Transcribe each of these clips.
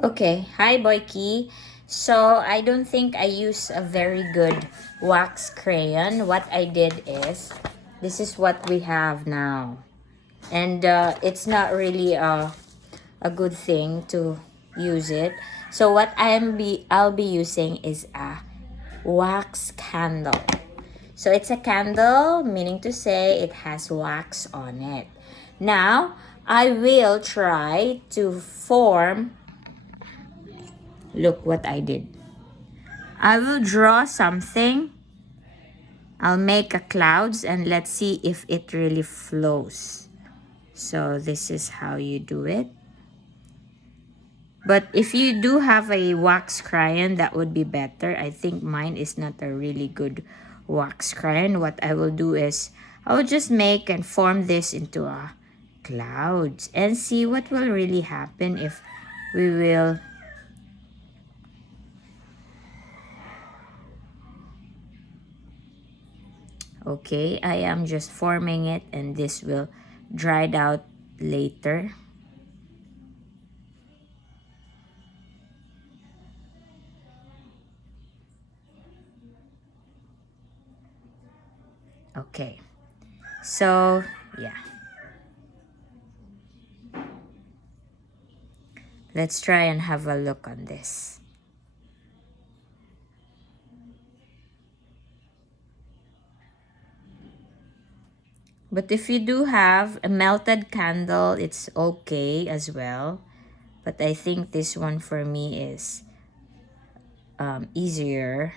Okay, hi Boyki. So I don't think I use a very good wax crayon. What I did is, this is what we have now. And it's not really a good thing to use it. So what I'll be using is a wax candle. So it's a candle, meaning to say it has wax on it. Now, I will try to form. Look what I did. I will draw something. I'll make a clouds and let's see if it really flows. So this is how you do it. But if you do have a wax crayon, that would be better. I think mine is not a really good wax crayon. What I will do is, I will just make and form this into a clouds and see what will really happen if we will. Okay, I am just forming it and this will dry it out later. Okay, so yeah, let's try and have a look on this. But if you do have a melted candle, it's okay as well. But I think this one for me is easier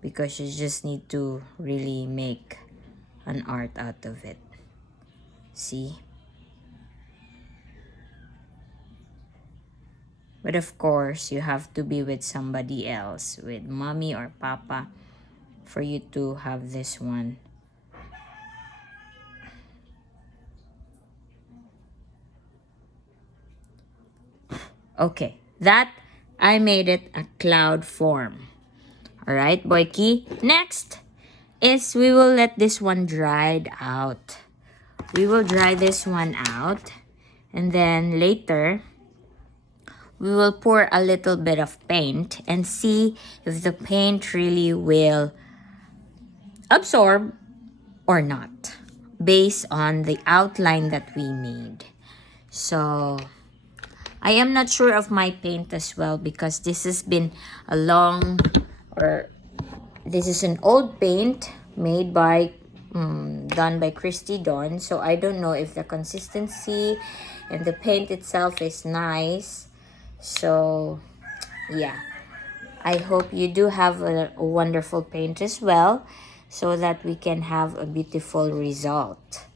because you just need to really make an art out of it. See? But of course, you have to be with somebody else, with mommy or papa, for you to have this one. Okay, that I made it a cloud form. All right, Boyki. Next is we will let this one dried out. We will dry this one out, and then later we will pour a little bit of paint and see if the paint really will absorb or not based on the outline that we made. So I am not sure of my paint as well because this has been a long, or this is an old paint made by done by Christy Dawn. So I don't know if the consistency and the paint itself is nice. So yeah, I hope you do have a wonderful paint as well, so that we can have a beautiful result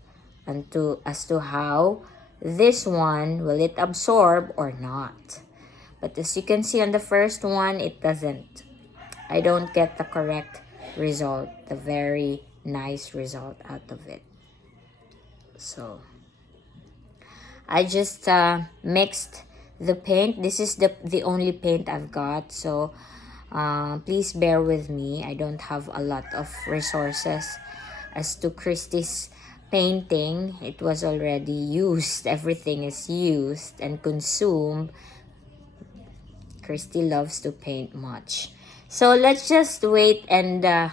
and as to how this one will it absorb or not. But as you can see on the first one, it doesn't. I don't get the correct result, the very nice result out of it. So I just mixed the paint. This is the only paint I've got, so please bear with me. I don't have a lot of resources. As to Christie's painting, it was already used. Everything is used and consumed. Christy loves to paint much. So let's just wait and a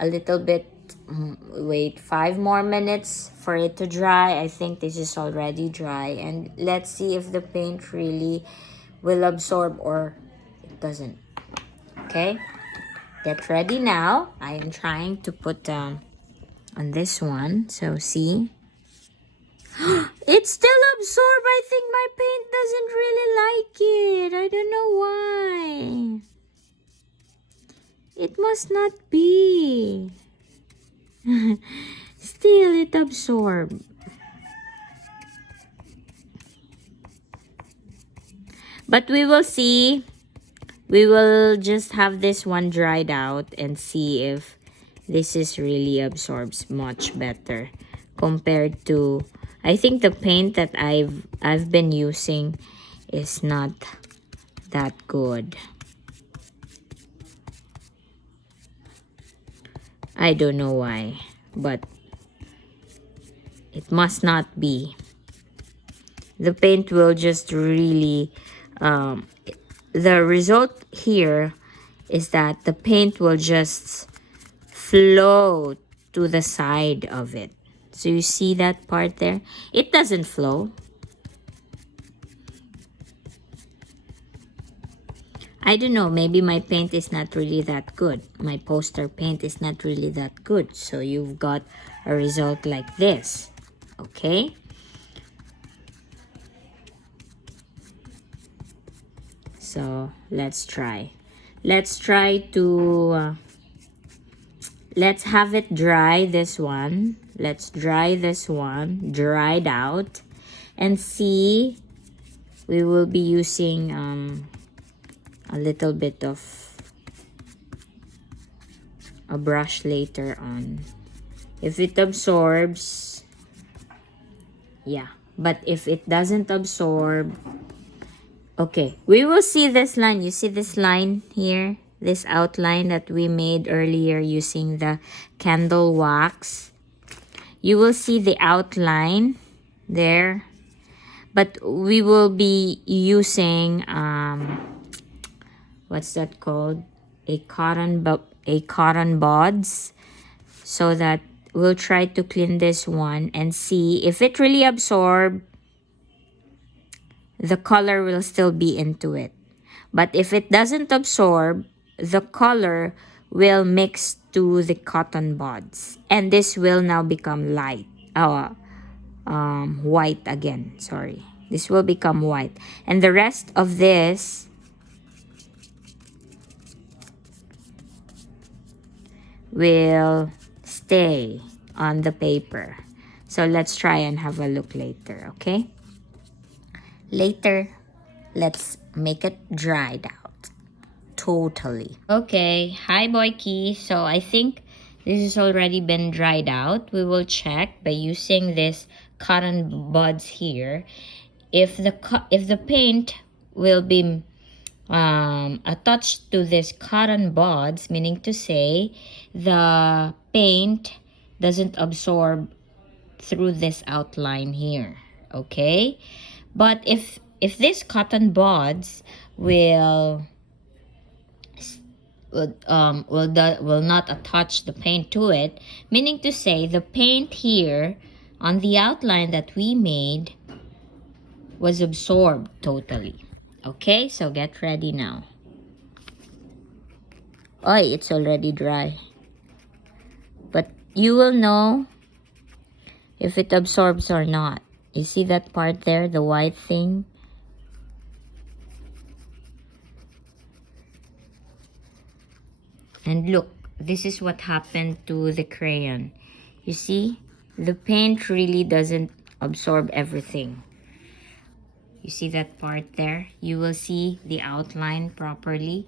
little bit, wait 5 more minutes for it to dry. I think this is already dry, and let's see if the paint really will absorb or it doesn't. Okay, get ready now. I am trying to put on this one, so see. It's still absorbed. I think my paint doesn't really like it. I don't know why. It must not be. Still, it absorbed. But we will see. We will just have this one dried out and see if this is really absorbs much better compared to, I think the paint that I've been using is not that good. I don't know why, but it must not be. the paint will just really, um, the result here is that the paint will just flow to the side of it. So you see that part there? It doesn't flow. I don't know, maybe my paint is not really that good. My poster paint is not really that good. So you've got a result like this. Okay? So let's try. Let's try to, let's have it dry, this one. Let's dry this one, dried out. And see, we will be using a little bit of a brush later on. If it absorbs, yeah. But if it doesn't absorb, okay, we will see this line. You see this line here? This outline that we made earlier using the candle wax. You will see the outline there. But we will be using, what's that called? A cotton buds. So that we'll try to clean this one and see if it really absorbs. The color will still be into it. But if it doesn't absorb, the color will mix to the cotton buds. And this will now become light. White again. Sorry. This will become white. And the rest of this will stay on the paper. So let's try and have a look later, okay? Later, let's make it dried out. Totally. Okay, hi Boyki. So I think this has already been dried out. We will check by using this cotton buds here if the paint will be attached to this cotton buds, meaning to say the paint doesn't absorb through this outline here. Okay, but if this cotton buds will not attach the paint to it, meaning to say the paint here on the outline that we made was absorbed totally. Okay, so get ready now. Oh, it's already dry. But you will know if it absorbs or not. You see that part there, the white thing? And look, this is what happened to the crayon. You see, the paint really doesn't absorb everything. You see that part there? You will see the outline properly.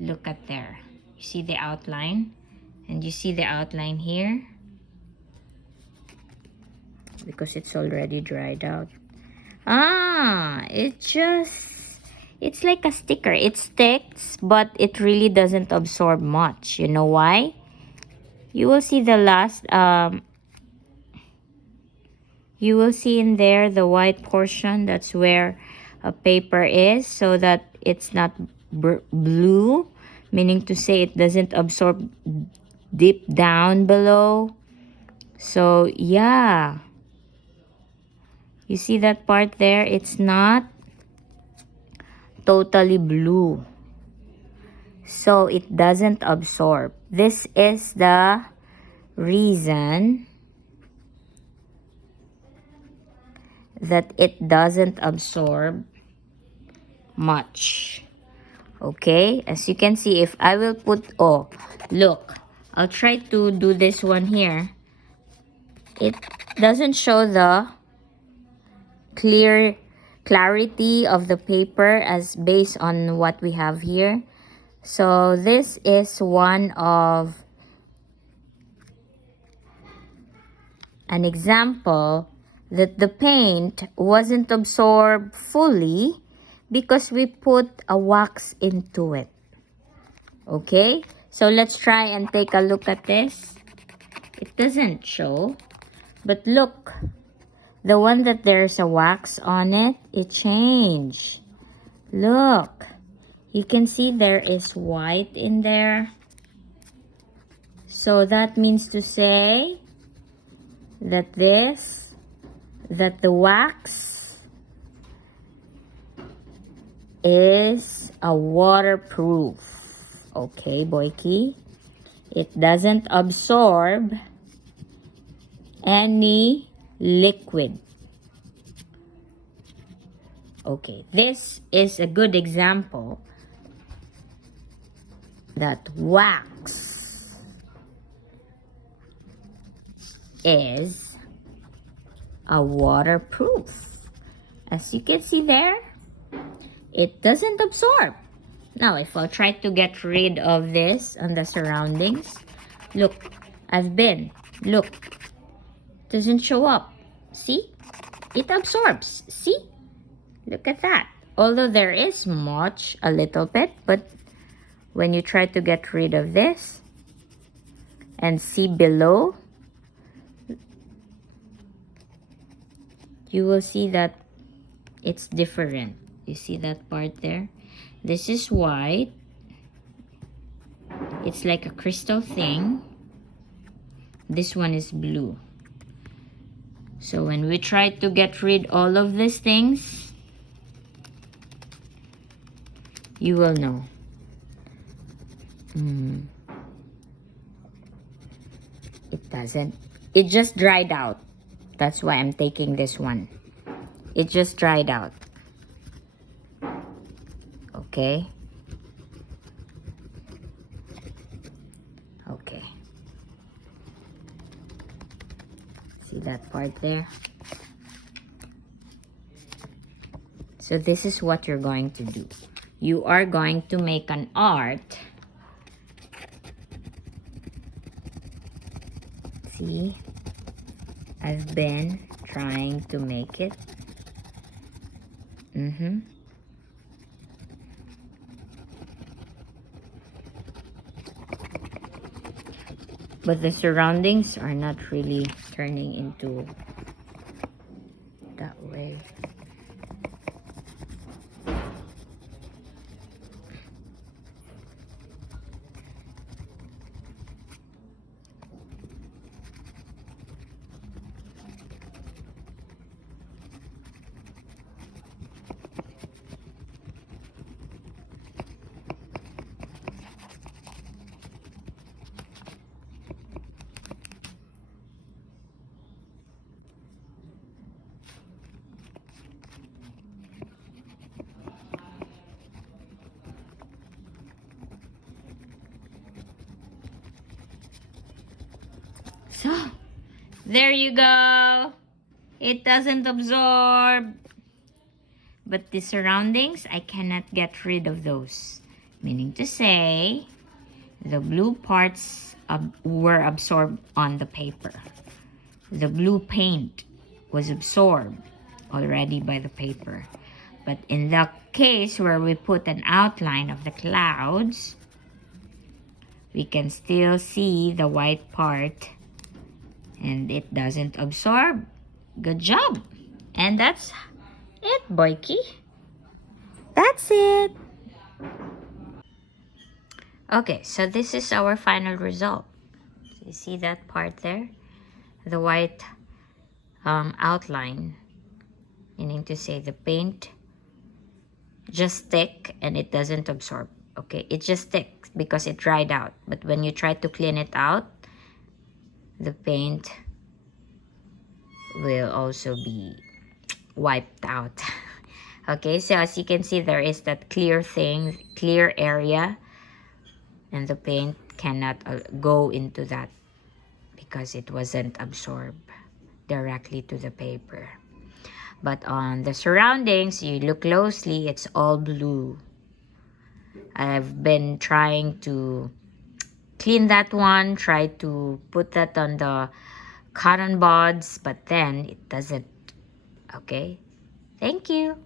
Look at there. You see the outline? And you see the outline here? Because it's already dried out. It's like a sticker. It sticks, but it really doesn't absorb much. You know why? You will see the last, you will see in there the white portion. That's where a paper is, so that it's not blue, meaning to say it doesn't absorb deep down below. So yeah, you see that part there? It's not totally blue, so it doesn't absorb. This is the reason that it doesn't absorb much. Okay, as you can see, if I will put, oh look, I'll try to do this one here. It doesn't show the clarity of the paper as based on what we have here. So this is one of an example that the paint wasn't absorbed fully because we put a wax into it. Okay, so let's try and take a look at this. It doesn't show, but look, the one that there's a wax on it, it changed. Look, you can see there is white in there. So that means to say that the wax is a waterproof. Okay, Boyki? It doesn't absorb any liquid. Okay, this is a good example that wax is a waterproof. As you can see there, it doesn't absorb. Now, if I try to get rid of this on the surroundings, look, look, doesn't show up. See? It absorbs. See? Look at that. Although there is much, a little bit, but when you try to get rid of this and see below, you will see that it's different. You see that part there? This is white. It's like a crystal thing. This one is blue. So when we try to get rid all of these things, you will know. It doesn't. It just dried out. That's why I'm taking this one. It just dried out. Okay. Okay. See that part there? So this is what you're going to do. You are going to make an art. See? I've been trying to make it. But the surroundings are not really turning into that way. So, there you go. It doesn't absorb. But the surroundings, I cannot get rid of those. Meaning to say, the blue parts were absorbed on the paper. The blue paint was absorbed already by the paper. But in the case where we put an outline of the clouds, we can still see the white part and it doesn't absorb. Good job. And that's it, Boyki. That's it. Okay, so this is our final result. You see that part there? The white outline, meaning to say the paint just stick and it doesn't absorb. Okay, it just sticks because it dried out. But when you try to clean it out, the paint will also be wiped out. Okay, so as you can see, there is that clear thing, clear area, and the paint cannot go into that because it wasn't absorbed directly to the paper. But on the surroundings, you look closely, it's all blue. I've been trying to clean that one, try to put that on the cotton buds, but then it doesn't. Okay, thank you.